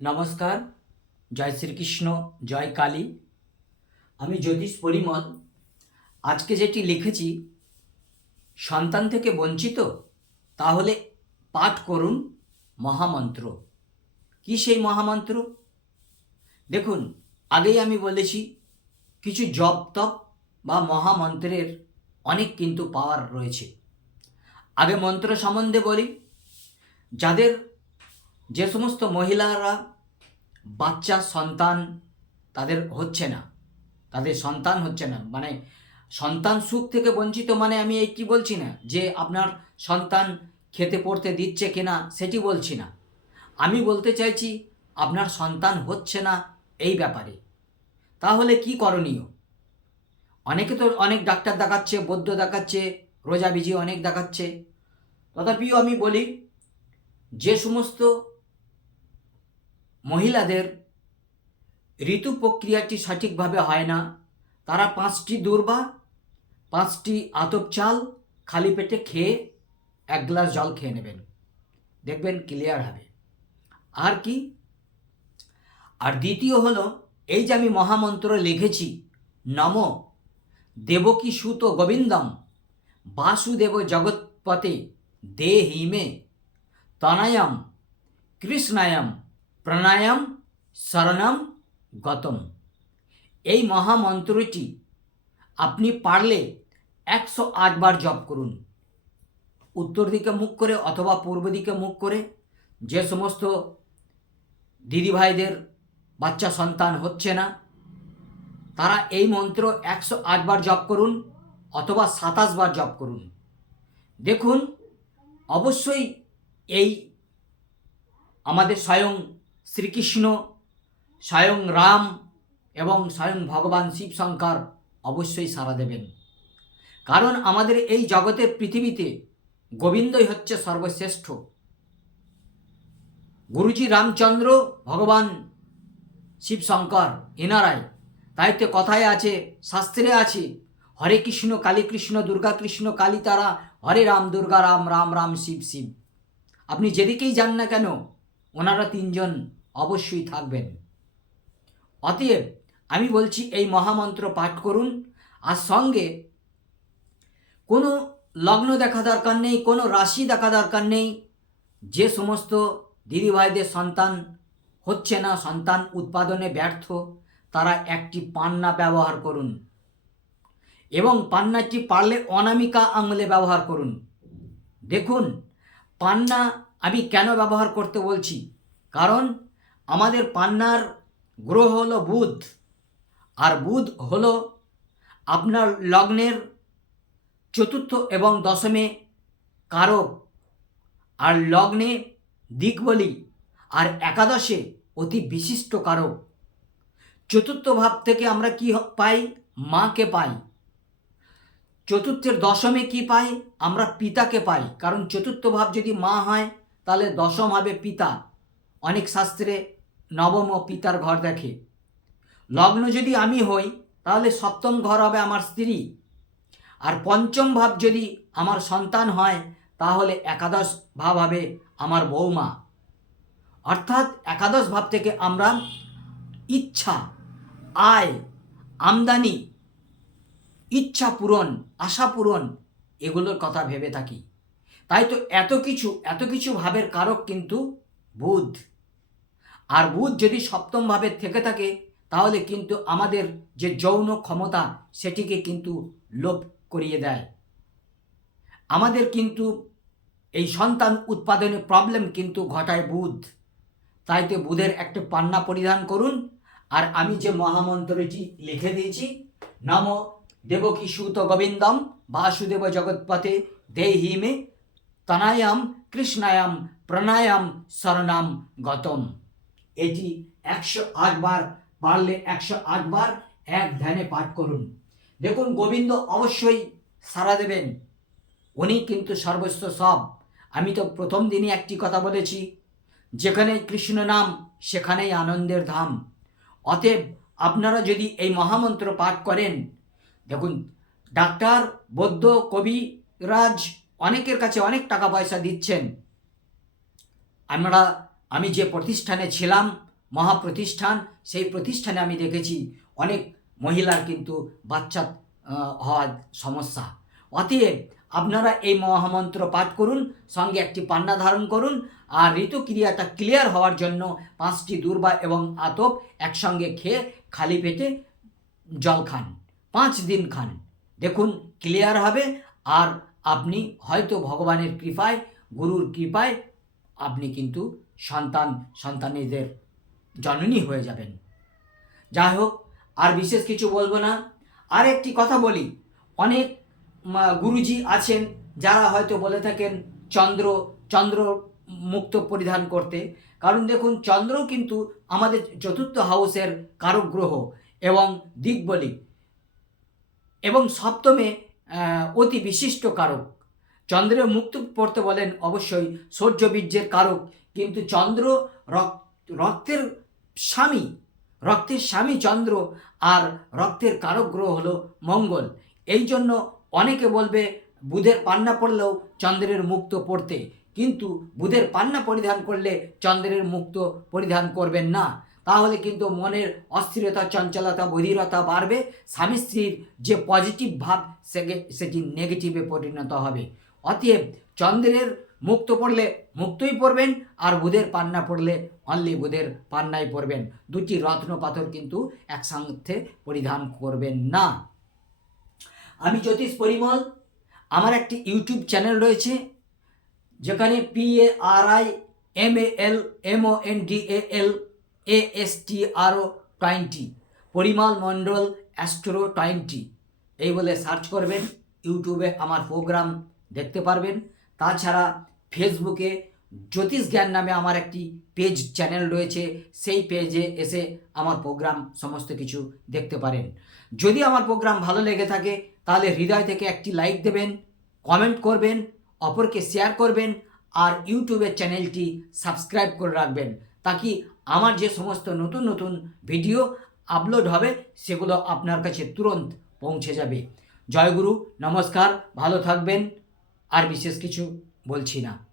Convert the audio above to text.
নমস্কার, জয় শ্রীকৃষ্ণ, জয় কালী। আমি জ্যোতিষ পরিমল। আজকে যেটি লিখেছি, সন্তান থেকে বঞ্চিত, তাহলে পাঠ করুন মহামন্ত্র। কি সেই মহামন্ত্র? দেখুন, আগেই আমি বলেছি, কিছু জপ তপ বা মহামন্ত্রের অনেক কিন্তু পাওয়ার রয়েছে। আগে মন্ত্র সম্বন্ধে বলি, যাদের যে সমস্ত মহিলারা বাচ্চা, সন্তান তাদের হচ্ছে না। তাদের সন্তান হচ্ছে না। মানে সন্তান সুখ থেকে বঞ্চিত মানে আমি এই কি বলছি না? যে আপনার সন্তান খেতে পড়তে দিচ্ছে কিনা সেটি বলছি না। আমি বলতে চাইছি, আপনার সন্তান হচ্ছে না এই ব্যাপারে। তাহলে কি করণীয়? অনেকে তো অনেক ডাক্তার দেখাচ্ছে, বৌদ্ধ দেখাচ্ছে রোজাবিজি অনেক দেখাচ্ছে। তথাপিও আমি বলি, যে সমস্ত মহিলাদের ঋতু প্রক্রিয়াটি সঠিকভাবে হয় না। তারা পাঁচটি দূর্বা, পাঁচটি আতপ চাল খালি পেটে খেয়ে এক গ্লাস জল খেয়ে নেবেন। দেখবেন ক্লিয়ার হবে। আর কি? আর দ্বিতীয় হলো, এই যে আমি মহামন্ত্র লিখেছি, নম দেবকী সুত গোবিন্দম, বাসুদেব জগৎপতে দেহিমে তনয়ম কৃষ্ণায়ম প্রাণায়াম, শরণম, গতম। এই মহামন্ত্রটি আপনি পারলে একশো আটবার জপ করুন। উত্তর দিকে মুখ করে অথবা পূর্ব দিকে মুখ করে যে সমস্ত দিদিভাইদের বাচ্চা সন্তান হচ্ছে না, তারা এই মন্ত্র একশো আটবার জপ করুন অথবা সাতাশ বার জপ করুন। দেখুন, অবশ্যই এই আমাদের স্বয়ং শ্রীকৃষ্ণ, স্বয়ং রাম এবং স্বয়ং ভগবান শিব শঙ্কর অবশ্যই সাড়া দেবেন। কারণ আমাদের এই জগতের পৃথিবীতে গোবিন্দই হচ্ছে সর্বশ্রেষ্ঠ। গুরুজি রামচন্দ্র, ভগবান শিব শঙ্কর এনারাই। তাই তো কথায় আছে, শাস্ত্রে আছে, হরে কৃষ্ণ, কালী কৃষ্ণ, দুর্গা কৃষ্ণ কালী তারা হরে রাম, দুর্গা রাম রাম রাম, শিব শিব। আপনি যেদিকেই যান না কেন, ওনারা তিনজন অবশ্যই থাকবেন। অতএব আমি বলছি, এই মহামন্ত্র পাঠ করুন। আর সঙ্গে কোনো লগ্ন দেখা দরকার নেই, কোনো রাশি দেখা দরকার নেই। যে সমস্ত দিদিভাইদের সন্তান হচ্ছে না, সন্তান উৎপাদনে ব্যর্থ, তারা একটি পান্না ব্যবহার করুন। এবং পান্নাটি পারলে অনামিকা আঙুলে ব্যবহার করুন। দেখুন, পান্না আমি কেন ব্যবহার করতে বলছি? কারণ আমাদের পান্নার গ্রহ হলো বুধ, আর বুধ হলো আপনার লগ্নের চতুর্থ এবং দশমে কারক, আর লগ্নে দিক বলি আর একাদশে অতি বিশিষ্ট কারক। চতুর্থ ভাব থেকে আমরা কি পাই? মাকে পাই। চতুর্থের দশমে কি পাই? আমরা পিতাকে পাই। কারণ চতুর্থ ভাব যদি মা হয়, তাহলে দশম হবে পিতা। অনেক শাস্ত্রে নবম ও পিতার ঘর দেখে। লগ্ন যদি আমি হই, তাহলে সপ্তম ঘর হবে আমার স্ত্রী। আর পঞ্চম ভাব যদি আমার সন্তান হয়, তাহলে একাদশ ভাব হবে আমার বৌমা অর্থাৎ একাদশ ভাব থেকে আমরা ইচ্ছা, আয়, আমদানি, ইচ্ছা পূরণ, আশা পূরণ, এগুলোর কথা ভেবে থাকি। তাই তো এত কিছু এত কিছু ভাবের কারক কিন্তু বুধ। আর বুধ যদি সপ্তম ভাবে থেকে থাকে, তাহলে কিন্তু আমাদের যে যৌন ক্ষমতা, সেটিকে কিন্তু লোপ করিয়ে দেয়। আমাদের কিন্তু এই সন্তান উৎপাদনে প্রবলেম কিন্তু ঘটায় বুধ। তাই তো বুধের একটা পান্না পরিধান করুন। আর আমি যে মহামন্ত্রটি লিখে দিয়েছি, নম দেবকী সুত গোবিন্দম বাসুদেব জগৎপথে দেহিমে তনায়াম কৃষ্ণায়াম প্রণায়াম শরণাম গতম। এটি একশো আটবার পারলে একশো আটবার এক ধ্যানে পাঠ করুন। দেখুন, গোবিন্দ অবশ্যই সাড়া দেবেন। উনি কিন্তু সর্বস্ব সব। আমি তো প্রথম দিনই একটি কথা বলেছি যেখানে কৃষ্ণ নাম, সেখানেই আনন্দের ধাম। অতএব আপনারা যদি এই মহামন্ত্র পাঠ করেন, দেখুন, ডাক্তার, বৌদ্ধ কবিরাজ অনেকের কাছে অনেক টাকা পয়সা দিচ্ছেন। আমরা আমি যে প্রতিষ্ঠানে ছিলাম, মহাপ্রতিষ্ঠান, সেই প্রতিষ্ঠানে আমি দেখেছি অনেক মহিলার কিন্তু বাচ্চা হওয়ার সমস্যা। অতএব আপনারা এই মহামন্ত্র পাঠ করুন, সঙ্গে একটি পান্না ধারণ করুন, আর ঋতুক্রিয়াটা ক্লিয়ার হওয়ার জন্য পাঁচটি দুর্বা এবং আতপ একসঙ্গে খেয়ে খালি পেটে জল খান, পাঁচ দিন খান। দেখুন ক্লিয়ার হবে, আর আপনি হয়তো ভগবানের কৃপায়, গুরুর কৃপায় আপনি কিন্তু সন্তান, সন্তানীদের জননী হয়ে যাবেন। যাই হোক আর বিশেষ কিছু বলব না। আর একটি কথা বলি, অনেক গুরুজি আছেন যারা হয়তো বলে থাকেন চন্দ্র চন্দ্র মুক্ত পরিধান করতে। কারণ দেখুন, চন্দ্র কিন্তু আমাদের চতুর্থ হাউসের কারক গ্রহ এবং দিকবলি এবং সপ্তমে অতি বিশিষ্ট কারক। চন্দ্রের মুক্ত পড়তে বলেন অবশ্যই সূর্যবীর্যের কারক। কিন্তু চন্দ্র রক- রক্তের স্বামী রক্তের স্বামী চন্দ্র আর রক্তের কারক গ্রহ হলো মঙ্গল। এই জন্য অনেকে বলবে, বুধের পান্না পড়লেও চন্দ্রের মুক্ত পড়তে। কিন্তু বুধের পান্না পরিধান করলে চন্দ্রের মুক্ত পরিধান করবেন না। তাহলে কিন্তু মনের অস্থিরতা, চঞ্চলতা, বধিরতা বাড়বে। স্বামী স্ত্রীর যে পজিটিভ ভাব সেটি নেগেটিভে পরিণত হবে। অতএব চন্দ্রের মুক্ত পড়লে মুক্তই পড়বেন আর বুধের পান্না পড়লে অনলি বুধের পান্নাই পড়বেন। দুটি রত্ন পাথর কিন্তু একসঙ্গে পরিধান করবেন না। আমি জ্যোতিষ পরিমল, আমার একটি ইউটিউব চ্যানেল রয়েছে, যেখানে P A R I M A L M O N D A L A S T R O twenty Parimal Mondal astro twenty এই বলে সার্চ করবেন, ইউটিউবে আমার প্রোগ্রাম দেখতে পারবেন। তাছাড়া ফেসবুকে জ্যোতিষ জ্ঞান নামে আমার একটি পেজ চ্যানেল রয়েছে, সেই পেজে এসে আমার প্রোগ্রাম সমস্ত কিছু দেখতে পারেন। যদি আমার প্রোগ্রাম ভালো লেগে থাকে, তাহলে হৃদয় থেকে একটি লাইক দেবেন কমেন্ট করবেন, অপরকে শেয়ার করবেন, আর ইউটিউবের চ্যানেলটি সাবস্ক্রাইব করে রাখবেন, তাকি আমার যে সমস্ত নতুন নতুন ভিডিও আপলোড হবে, সেগুলো আপনার কাছে তুরন্ত পৌঁছে যাবে। জয়গুরু, নমস্কার, ভালো থাকবেন, আর বিশেষ কিছু বলছি না।